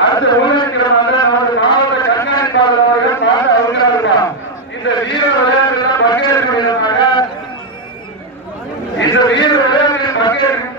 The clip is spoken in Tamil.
அடுத்த ஊழியர்கிழமை நமது மாவட்ட கண்காணிப்பாளர் அவர்கள் மாவட்ட அவர்கள் இந்த வீர விளையாட்டில் பங்கேற்க இந்த வீர விளையாட்டில் பங்கேற்கும்